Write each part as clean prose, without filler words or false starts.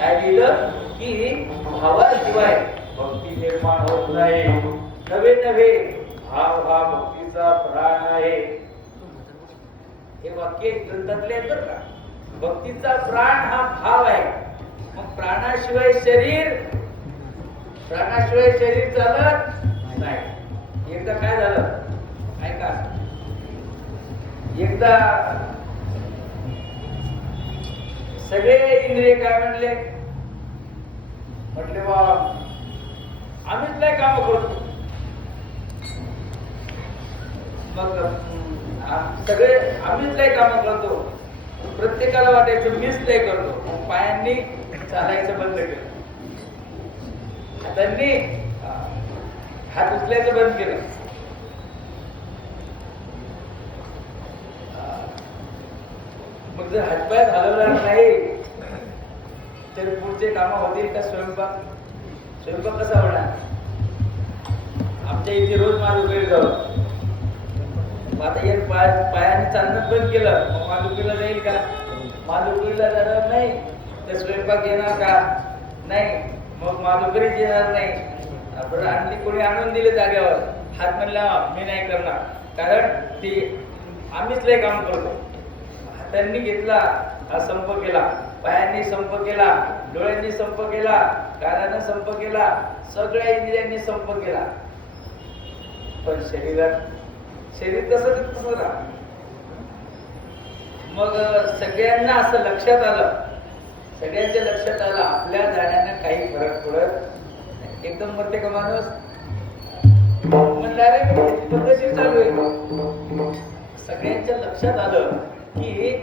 काय लिहिलं की भावाशिवाय भक्ती निर्माण होत नाही. नवे नवे भाव हा भक्तीचा प्राण आहे. हे वाक्य ग्रंथातले आहे बरं का. भक्तीचा प्राण हा भाव आहे. मग प्राणाशिवाय शरीर चालत नाही. एकदा काय झालं ऐका. एकदा सगळे इंद्रिय काय म्हणले, म्हटले बा आम्हीच काय काम करतो. मग सगळे आम्हीच काय काम करतो. प्रत्येकाला वाटायचं मीच काय करतो. मग पायांनी चालायचं बंद केलं, हातांनी हात उचलायचं बंद केलं. मग जर हातपाय हलवणार नाही तर पुढचे काम होतील का. स्वयंपाक कसा होणार. आमच्या इथे रोज मालुकडे जाऊ. आता एक पायाने चालणं बंद केलं मग मालुकडीला जाईल का. मालुकडीला जाणार नाही तर स्वयंपाक येणार का नाही. मग मालुकडीच येणार नाही. आपण आणली कोणी आणून दिले जागेवर. हात म्हणला मी नाही करणार, कारण ती आम्हीच लय काम करतो. हातांनी घेतला हा संप केला, पायांनी संप केला, डोळ्यांनी संप केला, कानानं संप केला, सगळ्या इंद्रियांनी संप केला. पण शरीर तसं राहा. मग सगळ्यांना असं लक्षात आलं, सगळ्यांच्या लक्षात आलं आपल्या जाण्यानं काही फरक पडत एकदम म्हणते का माणूस म्हणलं अरे पद्धतशीर चालू आहे. सगळ्यांच्या लक्षात आलं की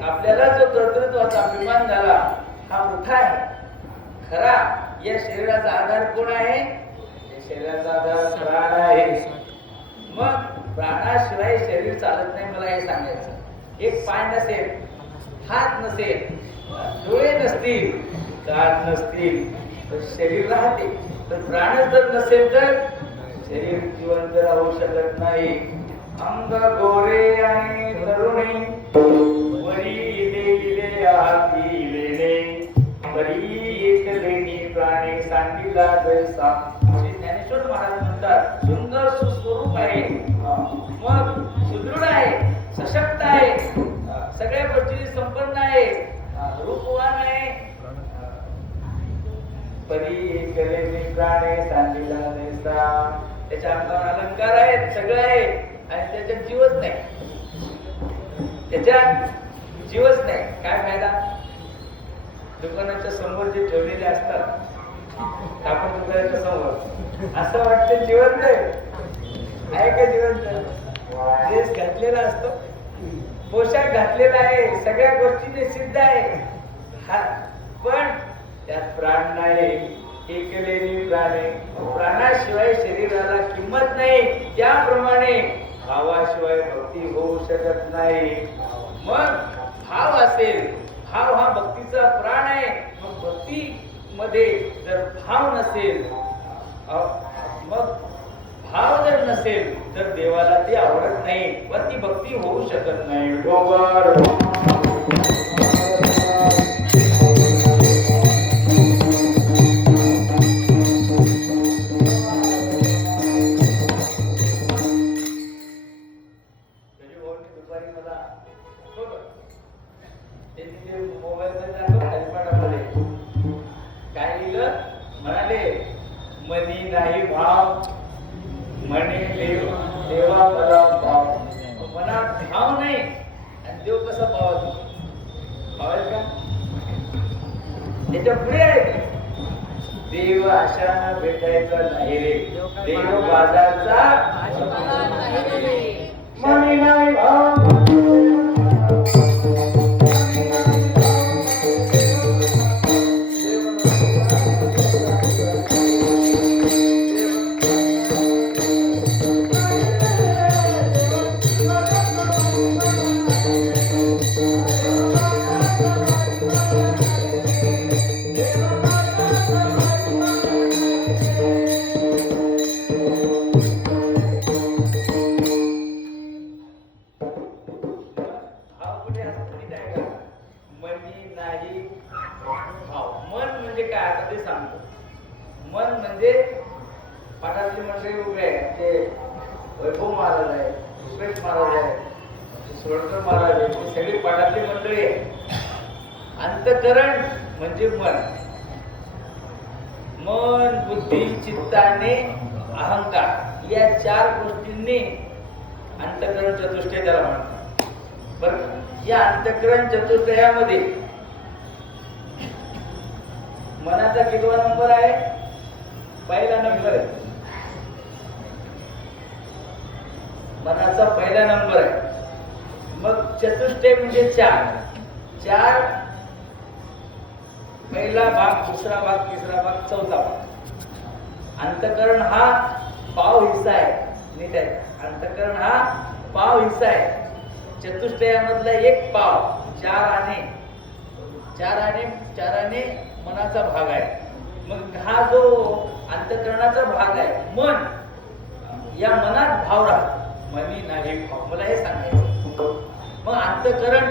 आपल्याला जो कर्तृत्वाचा अभिमान झाला हा मोठा आहे. खरा या शरीराचा आधार कोण आहे. या शरीराचा आधार प्राण आहे. मग प्राणाशिवाय शरीर चालत नाही. मला हे सांगायचं, एक पाय नसेल, हात नसेल, डोळे नसतील, कान नसतील तर शरीर राहते. तर प्राणच जर नसेल तर शरीर जिवंत राहू शकत नाही. अंग गोरे आणि तरुणी वरी देले हाती लेणे परी एक लेणी प्राणी सांगितला जैसा. ज्ञानेश्वर महाराज म्हणतात सुंदर सुस्वरूप आहे, मग सुदृढ आहे, सशक्त आहे, सगळ्या गोष्टी संपन्न आहे, रूपवान आहे. परी एक लेणी प्राणी सांगितला जैसा. त्याच्या अंगावर अलंकार आहेत, सगळं आहे आणि त्याच्यात जीवच नाही. काय फायदा. दुकानाच्या समोर जे ठेवलेले असतात कापड दुकानाच्या समोर असं वाटतं जिवंत आहे का. जिवंत ड्रेस घातलेला असतो, पोशाख घातलेला आहे, सगळ्या गोष्टीने सिद्ध आहे, पण त्यात प्राण नाही. एकलेली प्राणे. प्राणाशिवाय शरीराला किंमत नाही. त्याप्रमाणे भावाशिवाय भक्ती होऊ शकत नाही. मग भाव असेल, भाव हा भक्तीचा प्राण आहे. मग भक्ती मध्ये जर भाव नसेल, मग भाव जर नसेल तर देवाला ती आवडत नाही व ती भक्ती होऊ शकत नाही. काय लिहिलं म्हणाले मनी नाही भाव म्हणे देवा बरा भाव. मनात भाव नाही आणि देव कसा पावायचा. का त्याच्या पुढे आहे देव आशानं भेटायचा नाही रे. देव बाजारचा मनी नाही भाव. नाही भाव. मन म्हणजे काय आता ते सांगतो. मन म्हणजे पाठातली मंडळी उभे आहे, ते वैभव महाराज आहे, रुपेश महाराज आहे, सोळकर महाराज आहे, ही सगळी पाठातली मंडळी आहे. अंतकरण म्हणजे मन. मन, बुद्धी, चित्ताने अहंकार या 4 गोष्टींनी अंतकरण चतुष्टय त्याला म्हणतात. बरं, या अंतकरण चतुष्टयामध्ये मनाचा कितवा नंबर आहे? पहिला नंबर आहे. मनाचा पहिला नंबर आहे. मग चतुष्टय म्हणजे 4 पहिला भाग, दुसरा भाग, तिसरा भाग, चौथा भाग. अंतकरण हा पाव हिस्सा आहे. नीट आहे. अंतकरण हा पाव हिस्सा आहे. चतुष्टयामधला एक पाव, 4 आणे मनाचा भाग आहे. मग हा जो अंतकरणाचा भाग आहे, मन, या मनात भाव राहतो. मनी नाही भाव, मला हे सांगायचं. मग अंतकरण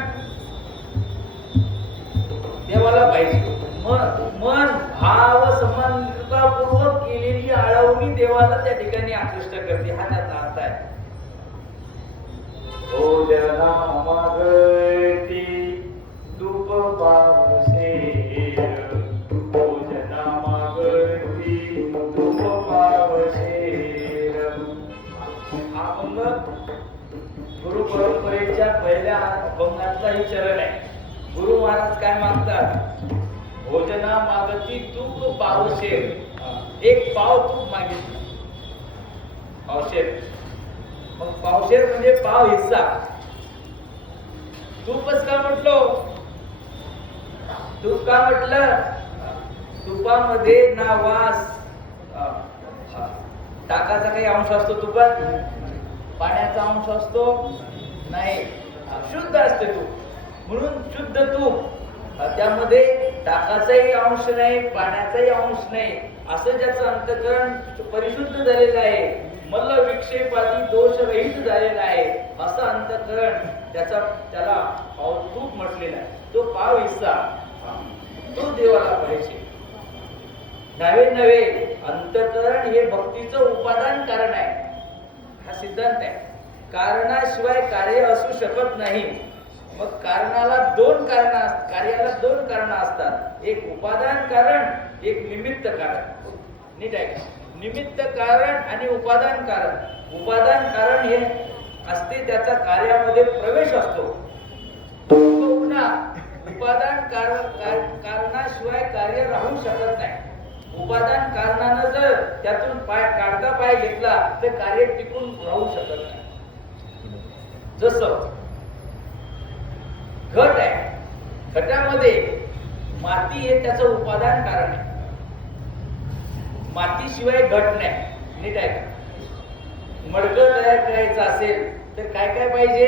देवाला पाहिजे. मन भाव समन्विततापूर्वक केलेली आळवणी देवाला त्या ठिकाणी आकृष्ट करते. हा त्याचा अर्थ आहे. भोजना मागती तूप पावशेर, भोजना मागती तूप पावशेर. हा अभंग गुरु परंपरेच्या पहिल्या अभंगातला ही चरण आहे. गुरु महाराज काय मागतात? भोजना मागती तूप पावशेर. एक पाव तूप मागितलं, पावशेर. मग पावशेर म्हणजे पाव हिस्सा. तूपच का म्हटलो? तूप का म्हटलं? तुपामध्ये ना वास, ताकाचा काही अंश असतो तुपात? पाण्याचा अंश असतो? नाही, शुद्ध असते तूप. म्हणून शुद्ध तूप, त्यामध्ये ताकाचाही अंश नाही, पाण्याचाही अंश नाही, असं ज्याचं अंतकरण परिशुद्ध झालेलं आहे, मल्ल विक्षेपादी दोष रहित झालेला आहे, असं अंतकरण त्याला तूप म्हटलेला आहे. तो पाव हिस्सा तो देवाला पाहिजे. नवे अंतकरण हे भक्तीचं उपादान कारण आहे. हा सिद्धांत आहे. कारणाशिवाय कार्य असू शकत नाही. मग कार्याला दोन कारण असतात. एक उपादान कारण, एक निमित्त कारण. नीट आहे. निमित्त कारण आणि उपादान कारण. उपादान कारण हे असते, त्याचा कार्यामध्ये प्रवेश असतो. उपादान कारणाशिवाय कार्य राहू शकत नाही. उपादान कारणानं जर त्यातून पाय घेतला तर कार्य टिकून राहू शकत नाही. जसं घट आहे, घटामध्ये माती हे त्याचं उपादान कारण आहे. मातीशिवाय घट नाही. नीट आहे. मडकं तयार करायचं असेल तर काय काय पाहिजे?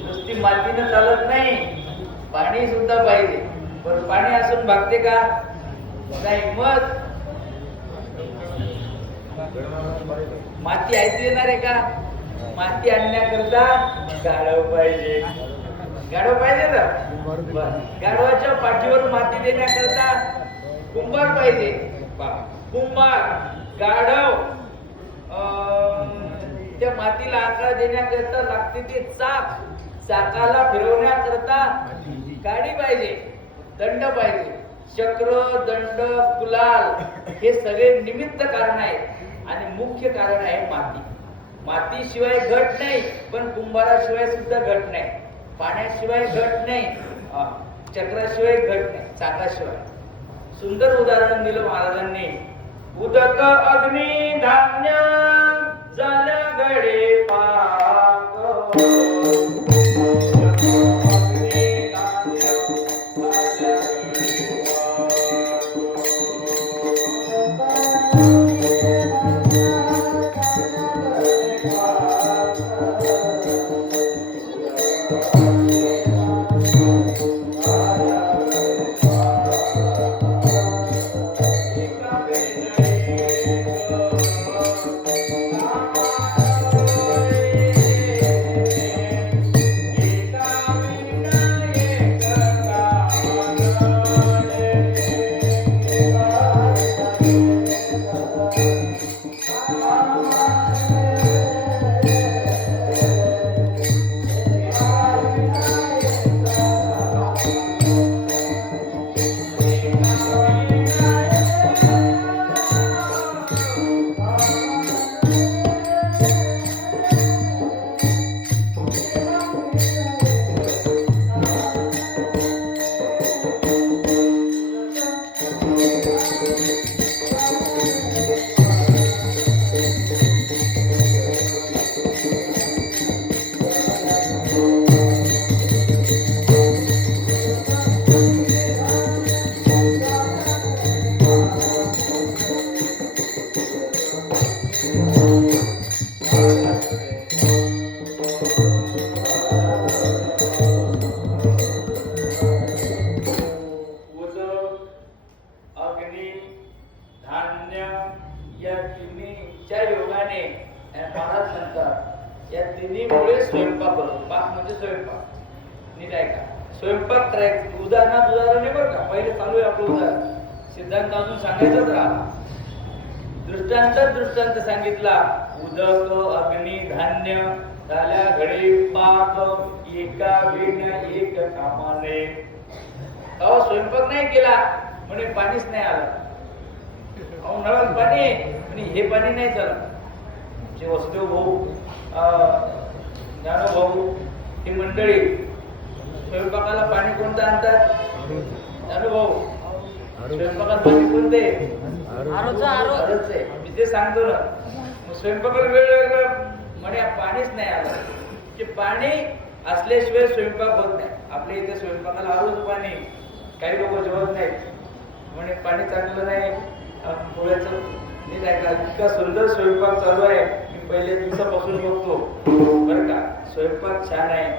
नुसती मातीनं चालत नाही, पाणी सुद्धा पाहिजे. पण पाणी असून भागते का? नाही. मग माती ऐकू येणार आहे का? माती आणण्याकरता गाढव पाहिजे. ना? गाढवाच्या पाठीवर माती देण्याकरता कुंभार पाहिजे. कुंभार, गाढव, त्या मातीला आकार देण्याकरता लागते ते चाक. चाकाला फिरवण्याकरता गाडी पाहिजे, दंड पाहिजे. चक्र, दंड, गुलाल हे सगळे निमित्त कारण आहेत आणि मुख्य कारण आहे माती. मातीशिवाय घट नाही, पण कुंभाराशिवाय सुद्धा घट नाही. पाण्याशिवाय घट नाही, चक्राशिवाय घट नाही, चाकाशिवाय. सुंदर उदाहरण दिलं महाराजांनी. उदक अग्नी धान्य झालं गडे पाक. स्वयंपाक करतो. पाक म्हणजे स्वयंपाक. नीट ऐका. स्वयंपाक करायचं उदाहरण नाही बरं का. पहिले चालू आहे आपलं उदाहरण. सिद्धांत अजून सांगायचंच राहा. दृष्टांत सांगितला. उदक अग्नी धान्य झाल्या घडी पाक एका वेण्या एक कामाने. अहो स्वयंपाक नाही केला म्हणे पाणीच नाही आलं. अहो नळात पाणी आणि हे पाणी नाही चालत. जे वसुदेव भाऊ ज्ञानोभाऊ ही मंडळी स्वयंपाकाला पाणी कोणतं आणतात? ज्ञानोभाऊ स्वयंपाकात पाणी कोणते? आरोच आहे. मी ते सांगतो ना. मग स्वयंपाकाला वेळ म्हणे पाणीच नाही आलं की पाणी असल्याशिवाय स्वयंपाक होत नाही. आपल्या इथे स्वयंपाकाला आरोच पाणी. काही लोक जेवत नाहीत म्हणे पाणी चांगलं नाही. पोळ्याचं नीट ऐका. इतका सुंदर स्वयंपाक चालू आहे. मी पहिल्या दिवसापासून बघतो बरं का. स्वयंपाक छान आहे.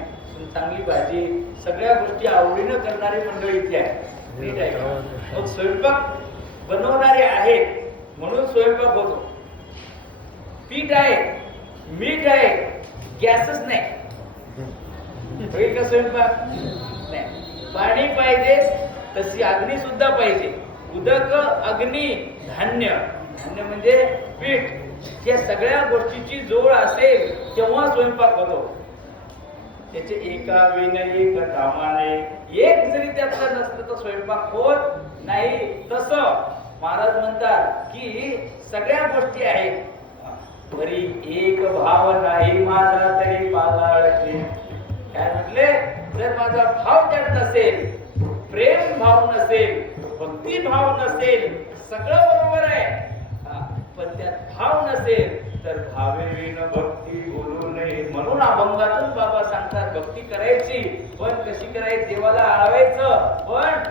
चांगली भाजी सगळ्या गोष्टी आवडीनं करणारी मंडळी इथे आहे. नीट ऐका. मग स्वयंपाक बनवणारे आहेत म्हणून स्वयंपाक होतो. पीठ आहे मीठ आहे गॅसच नाही होईल का स्वयंपाक? नाही. पाणी पाहिजे तशी अग्नी सुद्धा पाहिजे. उदक अग्नी धान्य धान्य म्हणजे पीठ. या सगळ्या गोष्टीची जोड असेल तेव्हा स्वयंपाक होतो. त्याचे एका विना एक कामाने. एक जरी त्यातला नसलं तर स्वयंपाक होत नाही. तसं महाराज म्हणतात की सगळ्या गोष्टी आहेत. तरी एक भाव नाही माझा तरी पाजाळते. काय म्हटले? जर माझा भाव त्यात नसेल, प्रेम भाव नसेल, भक्ती भाव नसेल, सगळं बरोबर आहे. पण त्यात भाव नसेल तर भावे विन भक्ती बोलू नये. म्हणून अभंगातून बाबा सांगतात भक्ती करायची पण कशी करायची? देवाला आळवायचं पण